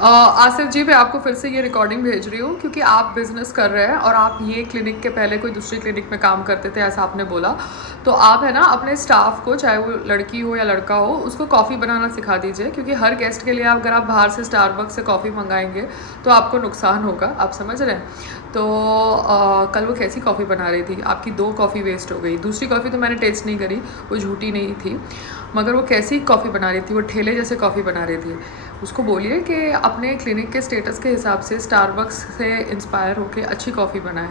आसिफ जी, मैं आपको फिर से ये रिकॉर्डिंग भेज रही हूँ क्योंकि आप बिज़नेस कर रहे हैं और आप ये क्लिनिक के पहले कोई दूसरी क्लिनिक में काम करते थे, ऐसा आपने बोला। तो आप है ना अपने स्टाफ को, चाहे वो लड़की हो या लड़का हो, उसको कॉफ़ी बनाना सिखा दीजिए, क्योंकि हर गेस्ट के लिए अगर आप बाहर से स्टारबक्स से कॉफ़ी मंगाएंगे तो आपको नुकसान होगा। आप समझ रहे हैं? तो कल वो कैसी कॉफ़ी बना रही थी, आपकी 2 कॉफ़ी वेस्ट हो गई। दूसरी कॉफ़ी तो मैंने टेस्ट नहीं करी, वो झूठी नहीं थी, मगर वो कैसी कॉफ़ी बना रही थी, वो ठेले जैसे कॉफ़ी बना रही थी। उसको बोलिए कि अपने क्लिनिक के स्टेटस के हिसाब से स्टारबक्स से इंस्पायर होकर अच्छी कॉफ़ी बनाए,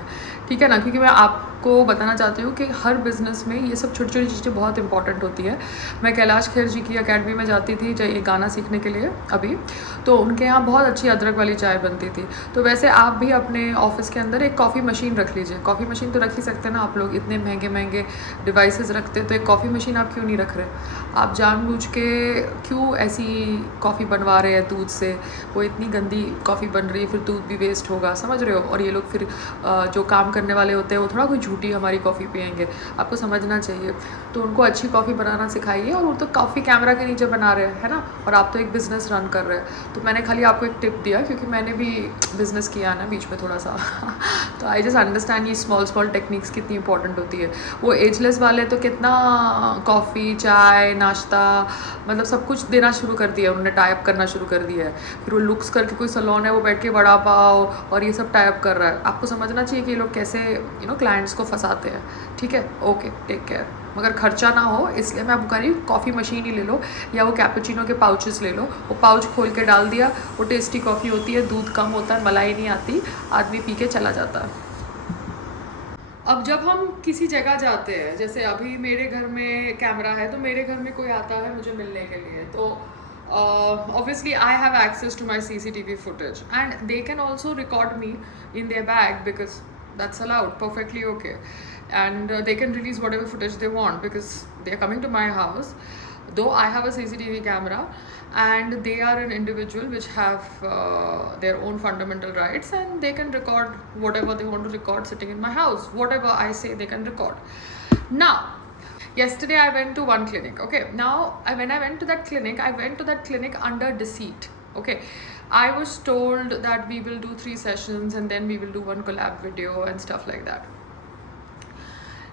ठीक है ना? क्योंकि मैं आपको बताना चाहती हूँ कि हर बिज़नेस में ये सब छोटी छोटी चीज़ें बहुत इंपॉर्टेंट होती है। मैं कैलाश खेर जी की अकेडमी में जाती थी ये गाना सीखने के लिए अभी, तो उनके यहाँ बहुत अच्छी अदरक वाली चाय बनती थी। तो वैसे आप भी अपने ऑफिस के अंदर एक कॉफ़ी मशीन रख लीजिए। कॉफ़ी मशीन तो रख ही सकते हैं ना, आप लोग इतने महंगे महंगे डिवाइसेस रखते, तो एक कॉफ़ी मशीन आप क्यों नहीं रख रहे? आप जानबूझ के क्यों ऐसी कॉफ़ी बनवा रहे हैं दूध से? वो इतनी गंदी कॉफ़ी बन रही है, फिर दूध भी वेस्ट होगा, समझ रहे हो? और ये लोग फिर जो काम करने वाले होते हैं वो थोड़ा कोई झूठी हमारी कॉफ़ी पियेंगे। आपको समझना चाहिए। तो उनको अच्छी कॉफ़ी बनाना सिखाइए। और वो तो कॉफ़ी कैमरा के नीचे बना रहे हैं, है ना? और आप तो एक बिज़नेस रन कर रहे हैं। तो मैंने खाली आपको एक टिप दिया क्योंकि मैंने भी बिज़नेस किया ना बीच में थोड़ा सा तो आई जस्ट अंडरस्टैंड ये स्मॉल स्मॉल टेक्निक्स कितनी इंपॉर्टेंट होती है। वो एजलेस वाले तो कितना कॉफ़ी, चाय, नाश्ता, मतलब सब कुछ देना शुरू कर दिया उन्होंने, टाइप करना शुरू कर दिया है। फिर वो लुक्स करके कोई सलोन है, वो बैठ के वड़ा पाव और ये सब टाइप कर रहा है। आपको समझना चाहिए कि ये लोग कैसे क्लाइंट्स को फंसाते हैं। ठीक है, ओके, टेक केयर। मगर खर्चा ना हो इसलिए मैं आपको कह रही हूँ कॉफ़ी मशीन ही ले लो, या वो कैपुचिनो के पाउचेस ले लो। वो पाउच खोल के डाल दिया, वो टेस्टी कॉफ़ी होती है, दूध कम होता है, मलाई नहीं आती, आदमी पी के चला जाता है। अब जब हम किसी जगह जाते हैं, जैसे अभी मेरे घर में कैमरा है, तो मेरे घर में कोई आता है मुझे मिलने के लिए, तो obviously I have access to my CCTV footage and they can also record me in their bag because that's allowed, perfectly okay. And they can release whatever footage they want because they are coming to my house, though I have a CCTV camera, and they are an individual which have their own fundamental rights, and they can record whatever they want to record sitting in my house. Whatever I say they can record. Now, yesterday I went to one clinic. Okay, now when I went to that clinic under deceit. Okay, I was told that we will do 3 sessions and then we will do one collab video and stuff like that.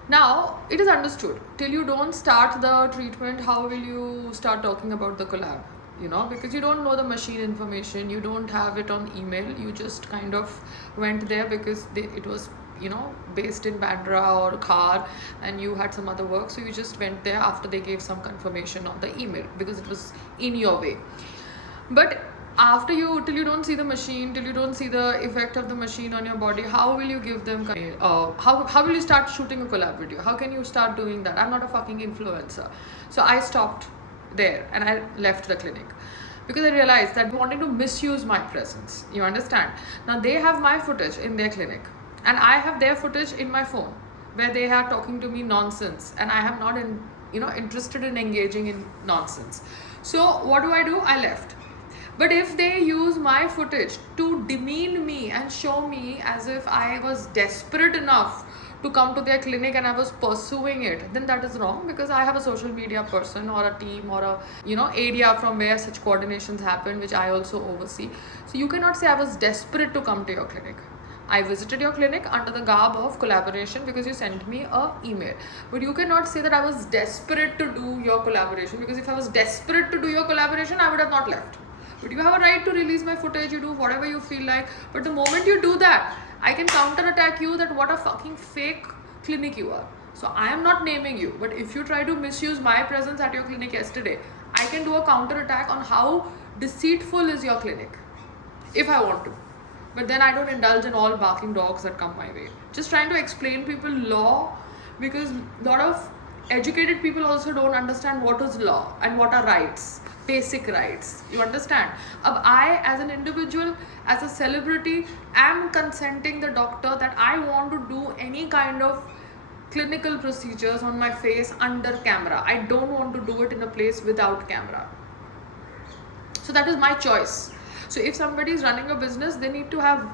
Now, it is understood, till you don't start the treatment, how will you start talking about the collab? Because you don't know the machine information, you don't have it on email, you just kind of went there because it was, based in Bandra or Khar, and you had some other work, so you just went there after they gave some confirmation on the email because it was in your way. But till you don't see the machine, till you don't see the effect of the machine on your body, how will you give them how will you start shooting a collab video? How can you start doing that? I'm not a fucking influencer. So I stopped there and I left the clinic because I realized that wanting to misuse my presence. You understand? Now they have my footage in their clinic and I have their footage in my phone where they are talking to me nonsense, and I am not interested in engaging in nonsense. So what do? I left. But if they use my footage to demean me and show me as if I was desperate enough to come to their clinic and I was pursuing it, then that is wrong, because I have a social media person or a team or a area from where such coordinations happen, which I also oversee. So you cannot say I was desperate to come to your clinic. I visited your clinic under the garb of collaboration because you sent me a email. But you cannot say that I was desperate to do your collaboration, because if I was desperate to do your collaboration, I would have not left. But you have a right to release my footage, you do whatever you feel like. But the moment you do that, I can counterattack you that what a fucking fake clinic you are. So I am not naming you, but if you try to misuse my presence at your clinic yesterday, I can do a counterattack on how deceitful is your clinic, if I want to. But then I don't indulge in all barking dogs that come my way. Just trying to explain people law, because a lot of educated people also don't understand what is law and what are rights, basic rights. You understand? I, as an individual, as a celebrity, am consenting the doctor that I want to do any kind of clinical procedures on my face under camera. I don't want to do it in a place without camera. So that is my choice. So if somebody is running a business, they need to have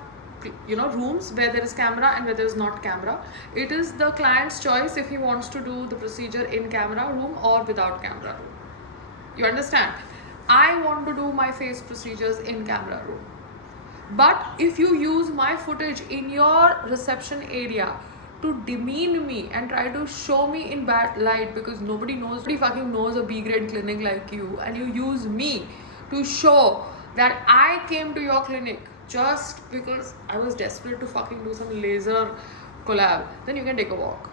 rooms where there is camera and where there is not camera. It is the client's choice if he wants to do the procedure in camera room or without camera room. You understand? I want to do my face procedures in camera room. But if you use my footage in your reception area to demean me and try to show me in bad light, because nobody fucking knows a B grade clinic like you, and you use me to show that I came to your clinic just because I was desperate to fucking do some laser collab, then you can take a walk.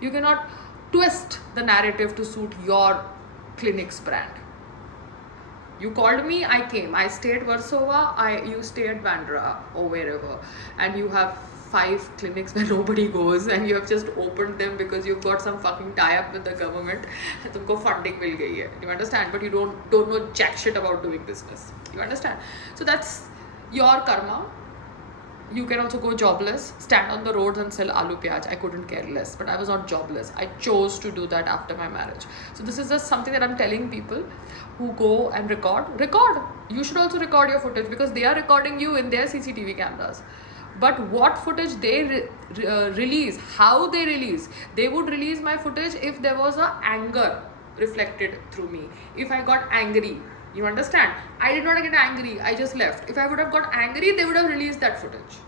You cannot twist the narrative to suit your clinic's brand. You called me, I came. I stayed Warsaw, you stay at Bandra or wherever, and you have 5 clinics where nobody goes, and you have just opened them because you've got some fucking tie-up with the government and तुमको funding मिल गई है. You understand? But you don't know jack shit about doing business. You understand? So that's your karma. You can also go jobless, stand on the roads and sell aloo pyaj. I couldn't care less, but I was not jobless. I chose to do that after my marriage. So this is just something that I'm telling people who go and record. You should also record your footage, because they are recording you in their CCTV cameras. But what footage they release, how they release, they would release my footage if there was a anger reflected through me, if I got angry. You understand? I did not get angry, I just left. If I would have got angry, they would have released that footage.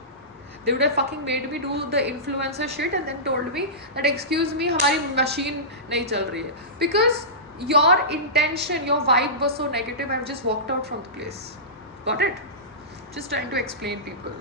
They would have fucking made me do the influencer shit and then told me that, excuse me, हमारी machine नहीं चल रही है. Because your intention, your vibe was so negative, I've just walked out from the place. Got it? Just trying to explain people.